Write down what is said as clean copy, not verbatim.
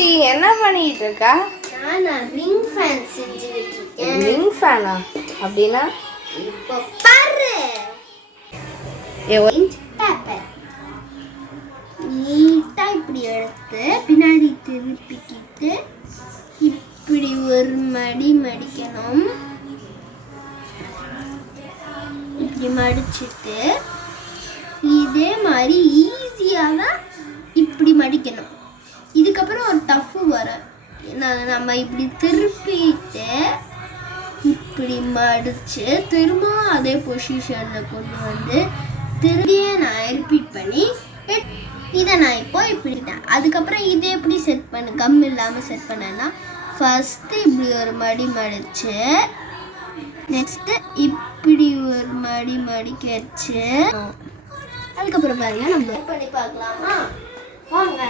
என்ன பண்ணிட்டு இருக்கா? நான் ரிங் ஃபேன் செஞ்சுட்டு இருக்கேன். ரிங் ஃபேனா? அப்படினா இப்போ பாரு. பேப்பர் நீட்டா இப்படி எடுத்து பின்னாடி திருப்பிக்கிட்டு இப்படி ஒரு மடிக்கணும். இப்படி மடிச்சிட்டு இதே மாதிரி ஈஸியாக இப்படி மடிக்கணும். இதுக்கப்புறம் ஒரு டஃப் வரும். நம்ம இப்படி திருப்பிட்டு இப்படி மடித்து திரும்ப அதே பொசிஷனில் கொண்டு வந்து திரும்பியே நான் ரிப்பீட் பண்ணி இதை நான் இப்போ இப்படிட்டேன். அதுக்கப்புறம் இதை எப்படி செட் பண்ண கம் இல்லாமல் செட் பண்ணேன்னா ஃபஸ்ட்டு இப்படி ஒரு மடித்து நெக்ஸ்ட்டு இப்படி ஒரு மடிக்கச்சு அதுக்கப்புறம் பாருங்க நம்ம பண்ணி பார்க்கலாமா? வாங்க.